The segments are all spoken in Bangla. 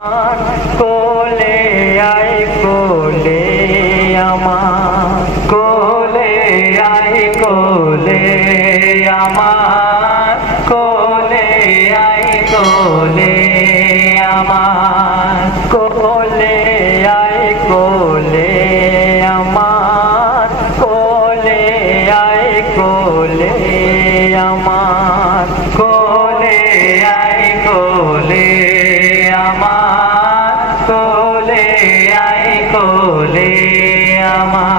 কোলে আই কোলে আমার, কোলে আই কোলে আমার, কোলে আই কোলে আমার, কোলে আই কোলে আমার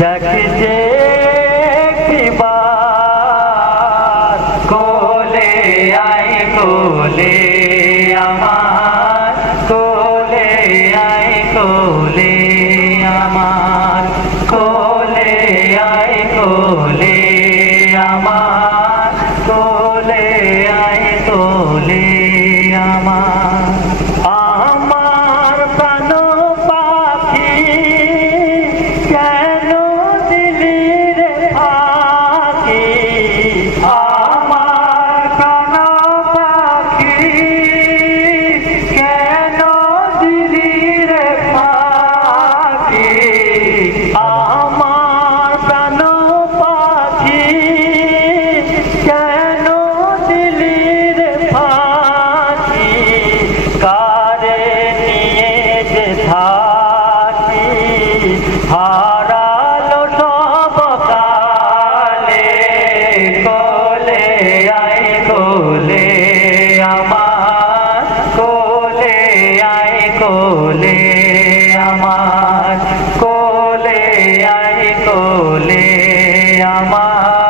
দেখ যে কোলে আয় কোলে আমার কোলে আয় কোলে আমার কোলে আয় কোলে আমার। কোলে আমার কোলে আই কোলে আমার।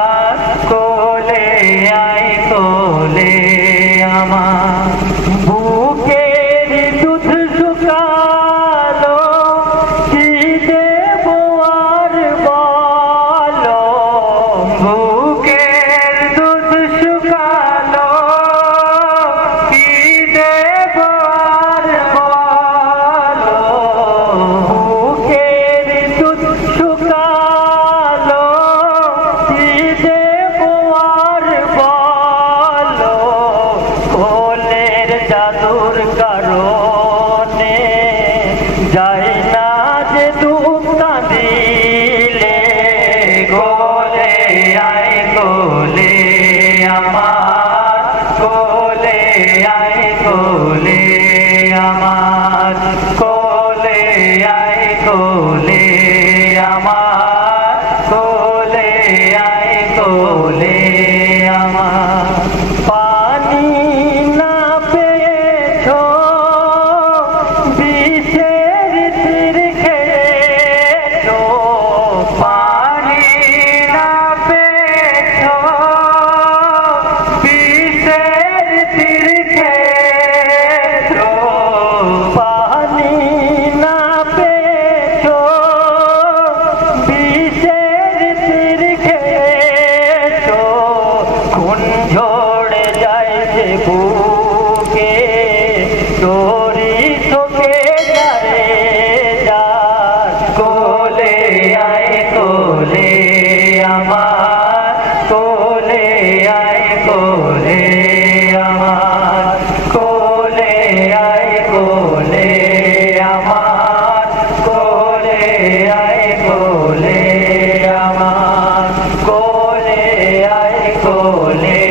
জাদুর কারও যায় না যে দুঃখটা দিলে গোলে আয় আমার গোলে আয় কোলে আমার কোলে আয় কোলে আমার কোলে আয় কোলে